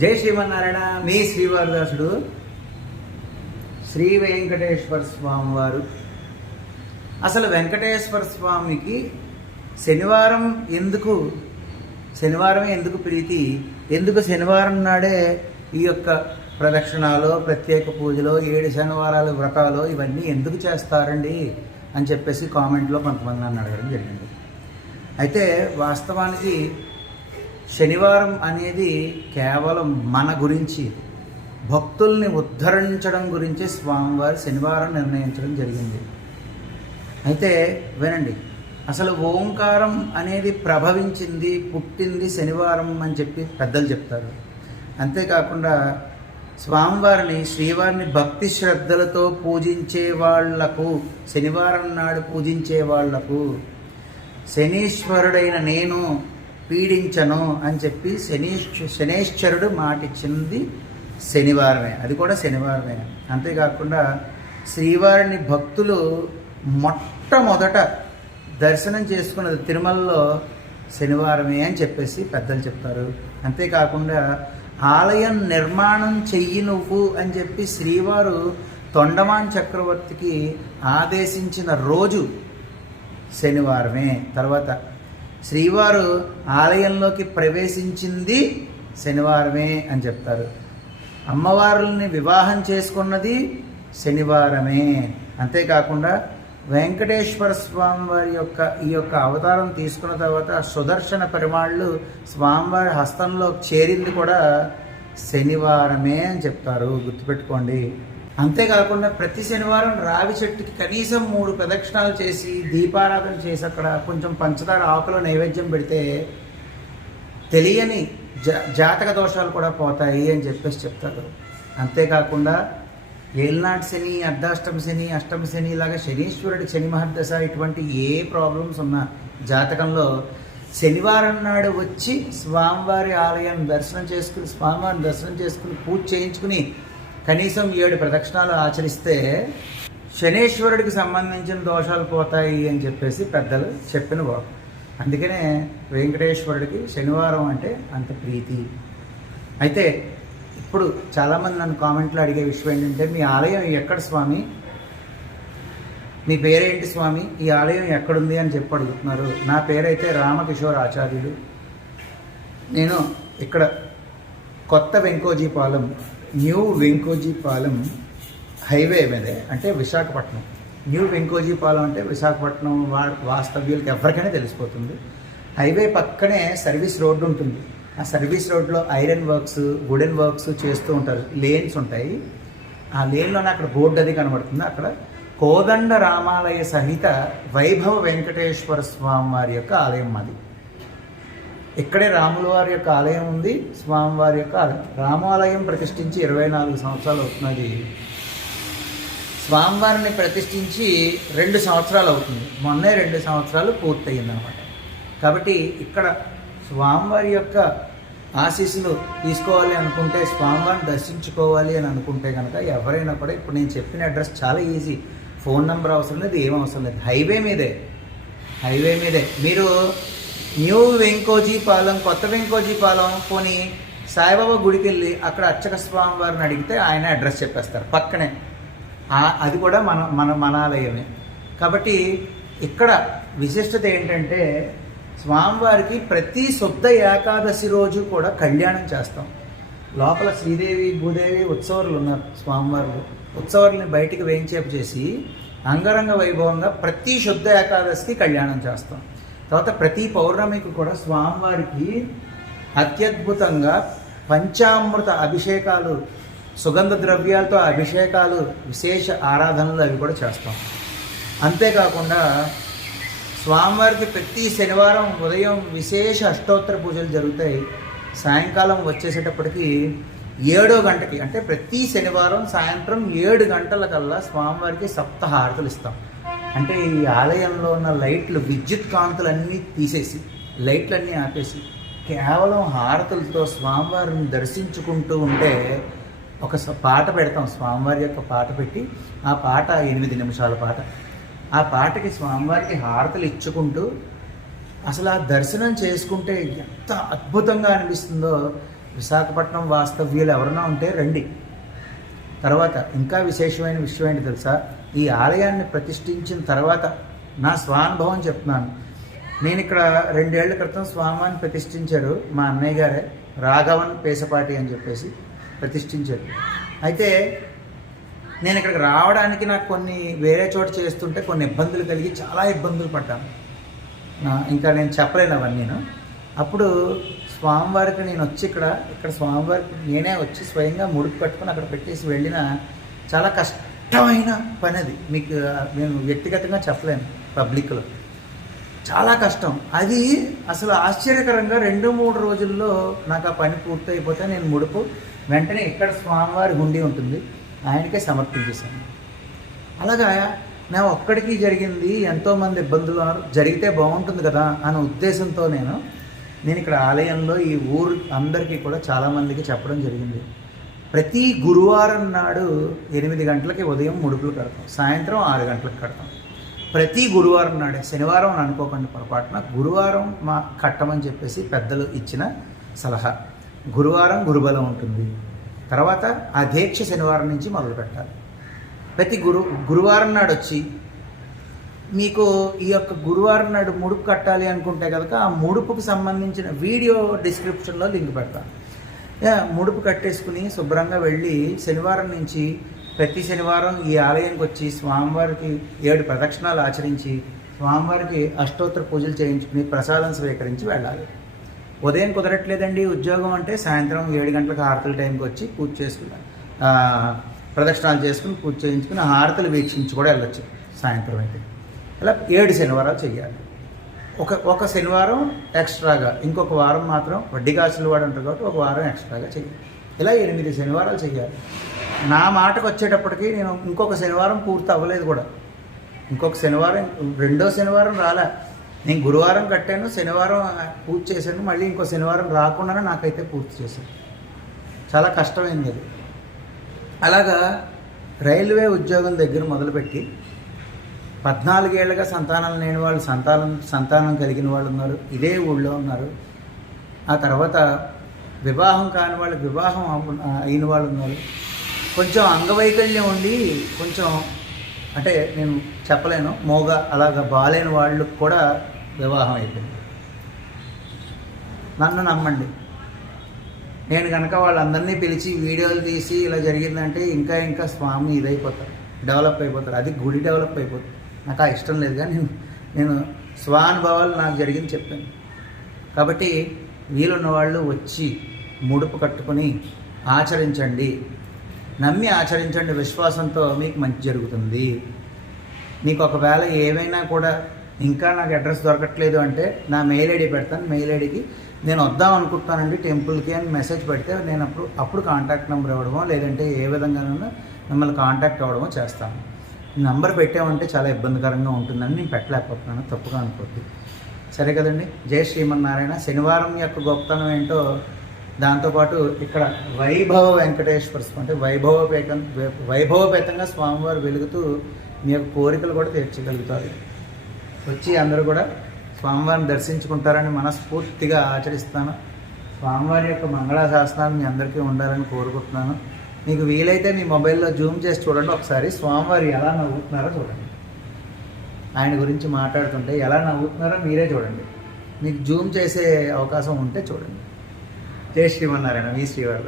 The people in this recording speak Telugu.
జై శ్రీమన్నారాయణ మీ శ్రీవారదాసుడు శ్రీ వెంకటేశ్వర స్వామి వారు. అసలు వెంకటేశ్వర స్వామికి శనివారం ఎందుకు శనివారం ఎందుకు ప్రీతి ఎందుకు శనివారం నాడే ఈ యొక్క ప్రదక్షిణాలు ప్రత్యేక పూజలు ఏడు శనివారాలు వ్రతాలు ఇవన్నీ ఎందుకు చేస్తారండి అని చెప్పేసి కామెంట్లో కొంతమంది నన్ను అడగడం జరిగింది. అయితే వాస్తవానికి శనివారం అనేది కేవలం మన గురించి భక్తుల్ని ఉద్ధరించడం గురించి స్వామివారు శనివారం నిర్ణయించడం జరిగింది. అయితే వినండి అసలు ఓంకారం అనేది ప్రభవించింది పుట్టింది శనివారం అని చెప్పి పెద్దలు చెప్తారు. అంతేకాకుండా స్వామివారిని శ్రీవారిని భక్తి శ్రద్ధలతో పూజించే వాళ్ళకు శనివారం నాడు పూజించే వాళ్ళకు శనీశ్వరుడైన నేను పీడించను అని చెప్పి శనీశ్వ శనేశ్వరుడు మాటిచ్చింది శనివారమే. అది కూడా శనివారమే. అంతేకాకుండా శ్రీవారిని భక్తులు మొట్టమొదట దర్శనం చేసుకున్నది తిరుమలలో శనివారమే అని చెప్పేసి పెద్దలు చెప్తారు. అంతేకాకుండా ఆలయం నిర్మాణం చెయ్యి నువ్వు అని చెప్పి శ్రీవారు తొండమాన్ చక్రవర్తికి ఆదేశించిన రోజు శనివారమే. తర్వాత శ్రీవారు ఆలయంలోకి ప్రవేశించింది శనివారమే అని చెప్తారు. అమ్మవారుల్ని వివాహం చేసుకున్నది శనివారమే. అంతేకాకుండా వెంకటేశ్వర స్వామి వారి యొక్క ఈ యొక్క అవతారం తీసుకున్న తర్వాత సుదర్శన పరిమాళ్ళు స్వామివారి హస్తంలో చేరింది కూడా శనివారమే అని చెప్తారు. గుర్తుపెట్టుకోండి. అంతేకాకుండా ప్రతి శనివారం రావి చెట్టుకి కనీసం మూడు ప్రదక్షిణాలు చేసి దీపారాధన చేసి అక్కడ కొంచెం పంచదార ఆకులో నైవేద్యం పెడితే తెలియని జాతక దోషాలు కూడా పోతాయి అని చెప్పేసి చెప్తారు. అంతేకాకుండా ఏల్నాటి శని అర్ధాష్టమ శని అష్టమ శని ఇలాగా శనీశ్వరుడి శని మహర్దశ ఇటువంటి ఏ ప్రాబ్లమ్స్ ఉన్నా జాతకంలో శనివారం నాడు వచ్చి స్వామివారి ఆలయం దర్శనం చేసుకుని స్వామివారిని దర్శనం చేసుకుని పూజ చేయించుకుని కనీసం ఏడు ప్రదక్షిణాలు ఆచరిస్తే శనేశ్వరుడికి సంబంధించిన దోషాలు పోతాయి అని చెప్పేసి పెద్దలు చెప్పిన వాకు. అందుకనే వెంకటేశ్వరుడికి శనివారం అంటే అంత ప్రీతి. అయితే ఇప్పుడు చాలామంది నన్ను కామెంట్లో అడిగే విషయం ఏంటంటే మీ ఆలయం ఎక్కడ స్వామి? మీ పేరేంటి స్వామి? ఈ ఆలయం ఎక్కడుంది అని చెప్పి అడుగుతున్నారు. నా పేరైతే రామకిషోర్ ఆచార్యుడు నేను ఇక్కడ కొత్త వెంకోజీపాలెం న్యూ వెంకోజీపాలెం హైవే మీదే అంటే విశాఖపట్నం. న్యూ వెంకోజీపాలెం అంటే విశాఖపట్నం వా వాస్తవ్యులకి ఎవరికైనా తెలిసిపోతుంది. హైవే పక్కనే సర్వీస్ రోడ్డు ఉంటుంది. ఆ సర్వీస్ రోడ్లో ఐరన్ వర్క్స్ వుడెన్ వర్క్స్ చేస్తూ ఉంటారు. లేన్స్ ఉంటాయి. ఆ లేన్లోనే అక్కడ బోర్డు అది కనబడుతుంది. అక్కడ కోదండ రామాలయ సహిత వైభవ వెంకటేశ్వర స్వామి వారి యొక్క ఆలయం అది. ఇక్కడే రాముల వారి యొక్క ఆలయం ఉంది స్వామివారి యొక్క ఆలయం. రామాలయం ప్రతిష్ఠించి ఇరవై నాలుగు సంవత్సరాలు అవుతున్నది. స్వామివారిని ప్రతిష్ఠించి రెండు సంవత్సరాలు అవుతుంది. మొన్నే రెండు సంవత్సరాలు పూర్తయిందనమాట కాబట్టి ఇక్కడ స్వామివారి యొక్క ఆశీస్సులు తీసుకోవాలి అనుకుంటే స్వామివారిని దర్శించుకోవాలి అని అనుకుంటే కనుక ఎవరైనా కూడా ఇప్పుడు నేను చెప్పిన అడ్రస్ చాలా ఈజీ. ఫోన్ నెంబర్ అవసరం లేదు ఏం అవసరం లేదు. హైవే మీదే. హైవే మీదే. మీరు న్యూ వెంకోజీపాలెం కొత్త వెంకోజీపాలెం పోనీ సాయిబాబా గుడికి వెళ్ళి అక్కడ అర్చక స్వామి వారిని అడిగితే ఆయన అడ్రస్ చెప్పేస్తారు పక్కనే. అది కూడా మన మన మనాలయమే కాబట్టి ఇక్కడ విశిష్టత ఏంటంటే స్వామివారికి ప్రతి శుద్ధ ఏకాదశి రోజు కూడా కళ్యాణం చేస్తాం. లోపల శ్రీదేవి భూదేవి ఉత్సవాలు ఉన్నారు స్వామివారు ఉత్సవాలని బయటికి వేయించేపు చేసి అంగరంగ వైభవంగా ప్రతి శుద్ధ ఏకాదశికి కళ్యాణం చేస్తాం. తర్వాత ప్రతి పౌర్ణమికి కూడా స్వామివారికి అత్యద్భుతంగా పంచామృత అభిషేకాలు సుగంధ ద్రవ్యాలతో అభిషేకాలు విశేష ఆరాధనలు అవి కూడా చేస్తాం. అంతేకాకుండా స్వామివారికి ప్రతి శనివారం ఉదయం విశేష అష్టోత్తర పూజలు జరుగుతాయి. సాయంకాలం వచ్చేసేటప్పటికి ఏడో గంటకి అంటే ప్రతి శనివారం సాయంత్రం ఏడు గంటలకల్లా స్వామివారికి సప్త హారతులు ఇస్తాం. అంటే ఈ ఆలయంలో ఉన్న లైట్లు విద్యుత్ కాంతులన్నీ తీసేసి లైట్లన్నీ ఆపేసి కేవలం హారతులతో స్వామివారిని దర్శించుకుంటూ ఉంటే ఒక స- పాట పెడతాం. స్వామివారి యొక్క పాట పెట్టి ఆ పాట ఎనిమిది నిమిషాల పాట. ఆ పాటకి స్వామివారికి హారతలు ఇచ్చుకుంటూ అసలు ఆ దర్శనం చేసుకుంటే ఎంత అద్భుతంగా అనిపిస్తుందో. విశాఖపట్నం వాస్తవ్యులు ఎవరైనా ఉంటే రండి. తర్వాత ఇంకా విశేషమైన విషయం ఏంటి తెలుసా? ఈ ఆలయాన్ని ప్రతిష్ఠించిన తర్వాత నా స్వానుభవం చెప్తున్నాను. నేను ఇక్కడ రెండేళ్ళ క్రితం స్వామివారిని ప్రతిష్ఠించారు. మా అన్నయ్య గారే రాఘవన్ పేసపాటి అని చెప్పేసి ప్రతిష్ఠించారు. అయితే నేను ఇక్కడికి రావడానికి నాకు కొన్ని వేరే చోట చేస్తుంటే కొన్ని ఇబ్బందులు కలిగి చాలా ఇబ్బందులు పడ్డాను. ఇంకా నేను చెప్పలేను అవన్నీ నేను అప్పుడు స్వామివారికి నేను వచ్చి ఇక్కడ ఇక్కడ స్వామివారికి నేనే వచ్చి స్వయంగా ముడుపు కట్టుకొని అక్కడ పెట్టేసి వెళ్ళిన చాలా కష్టమైన పని అది మీకు నేను వ్యక్తిగతంగా చెప్పలేను పబ్లిక్లో. చాలా కష్టం. అది అసలు ఆశ్చర్యకరంగా రెండు మూడు రోజుల్లో నాకు ఆ పని పూర్తయిపోతే నేను ముడుపు వెంటనే ఇక్కడ స్వామివారి గుండి ఉంటుంది. ఆయనకే సమర్పించేశాను. అలాగా నా ఒక్కడికి జరిగింది ఎంతోమంది ఇబ్బందులు ఉన్నారు. జరిగితే బాగుంటుంది కదా అనే ఉద్దేశంతో నేను నేను ఇక్కడ ఆలయంలో ఈ ఊరు అందరికీ కూడా చాలామందికి చెప్పడం జరిగింది. ప్రతి గురువారం నాడు ఎనిమిది గంటలకి ఉదయం ముడుపులు కడతాం సాయంత్రం ఆరు గంటలకు కడతాం. ప్రతి గురువారం నాడే శనివారం అని అనుకోకండి పొరపాటున గురువారం మా కట్టమని చెప్పేసి పెద్దలు ఇచ్చిన సలహా. గురువారం గురుబలం ఉంటుంది. తర్వాత ఆ దీక్ష శనివారం నుంచి మొదలు పెట్టాలి ప్రతి గురు గురువారం నాడు వచ్చి మీకు ఈ యొక్క గురువారం నాడు ముడుపు కట్టాలి అనుకుంటే కనుక ఆ ముడుపుకు సంబంధించిన వీడియో డిస్క్రిప్షన్లో లింక్ పెడతాను ముడుపు కట్టేసుకుని శుభ్రంగా వెళ్ళి శనివారం నుంచి ప్రతి శనివారం ఈ ఆలయానికి వచ్చి స్వామివారికి ఏడు ప్రదక్షిణాలు ఆచరించి స్వామివారికి అష్టోత్తర పూజలు చేయించుకుని ప్రసాదం స్వీకరించి వెళ్ళాలి. ఉదయం కుదరట్లేదండి ఉద్యోగం అంటే సాయంత్రం ఏడు గంటలకు హారతుల టైంకి వచ్చి పూజ చేసుకుని ప్రదక్షిణాలు చేసుకుని పూజ చేయించుకుని హారతులు వీక్షించి కూడా వెళ్ళొచ్చు సాయంత్రం అయితే. ఇలా ఏడు శనివారాలు చేయాలి ఒక ఒక శనివారం ఎక్స్ట్రాగా ఇంకొక వారం మాత్రం వడ్డీ కాసులు వాడు అంటారు కాబట్టి ఒక వారం ఎక్స్ట్రాగా చేయాలి ఇలా ఎనిమిది శనివారాలు చేయాలి నా మాటకు వచ్చేటప్పటికి నేను ఇంకొక శనివారం పూర్తి అవ్వలేదు కూడా. ఇంకొక శనివారం రెండో శనివారం రాలే. నేను గురువారం కట్టాను శనివారం పూర్తి చేశాను మళ్ళీ ఇంకో శనివారం రాకుండానే నాకైతే పూర్తి చేశాను చాలా కష్టమైంది అది. అలాగా రైల్వే ఉద్యోగం దగ్గర మొదలుపెట్టి పద్నాలుగేళ్ళుగా సంతానం లేని వాళ్ళు సంతానం సంతానం కలిగిన వాళ్ళు ఉన్నారు ఇదే ఊళ్ళో ఉన్నారు. ఆ తర్వాత వివాహం కాని వాళ్ళు వివాహం అయిన వాళ్ళు ఉన్నారు. కొంచెం అంగవైకల్యం ఉండి కొంచెం అంటే నేను చెప్పలేను మోగ అలాగ బాలేని వాళ్ళు కూడా వివాహం అయిపోయింది. నన్ను నమ్మండి. నేను కనుక వాళ్ళందరినీ పిలిచి వీడియోలు తీసి ఇలా జరిగిందంటే ఇంకా ఇంకా స్వామి ఇదైపోతారు డెవలప్ అయిపోతారు. అది గుడి డెవలప్ అయిపోతుంది. నాకు ఆ ఇష్టం లేదు కానీ నేను నేను స్వానుభవాలు నాకు జరిగింది చెప్పాను. కాబట్టి వీలున్న వాళ్ళు వచ్చి ముడుపు కట్టుకొని ఆచరించండి. నమ్మి ఆచరించండి. విశ్వాసంతో మీకు మంచి జరుగుతుంది. మీకు ఒకవేళ ఏమైనా కూడా ఇంకా నాకు అడ్రస్ దొరకట్లేదు అంటే నా మెయిల్ ఐడి పెడతాను. మెయిల్ ఐడికి నేను వద్దాం అనుకుంటానండి టెంపుల్కి అని మెసేజ్ పెడితే నేను అప్పుడు అప్పుడు కాంటాక్ట్ నెంబర్ ఇవ్వడమో లేదంటే ఏ విధంగానైనా మిమ్మల్ని కాంటాక్ట్ అవ్వడమో చేస్తాను. నంబర్ పెట్టామంటే చాలా ఇబ్బందికరంగా ఉంటుందని నేను పెట్టలేకపోతున్నాను తప్పుగా అనుకోద్ది సరే కదండి జై శ్రీమన్నారాయణ. శనివారం యొక్క గొప్పతనం ఏంటో దాంతోపాటు ఇక్కడ వైభవ వెంకటేశ్వర స్వామి అంటే వైభవపేతం వైభవపేతంగా స్వామివారు వెలుగుతూ మీ యొక్క కోరికలు కూడా తీర్చగలుగుతారు. వచ్చి అందరూ కూడా స్వామివారిని దర్శించుకుంటారని మనస్ఫూర్తిగా ఆచరిస్తాను. స్వామివారి యొక్క మంగళాశాసనాలు మీ అందరికీ ఉండాలని కోరుకుంటున్నాను. మీకు వీలైతే మీ మొబైల్లో జూమ్ చేసి చూడండి ఒకసారి. స్వామివారు ఎలా నవ్వుతున్నారో చూడండి. ఆయన గురించి మాట్లాడుతుంటే ఎలా నవ్వుతున్నారో మీరే చూడండి. మీకు జూమ్ చేసే అవకాశం ఉంటే చూడండి. జై శ్రీమన్నారాయణ వి శ్రీవారి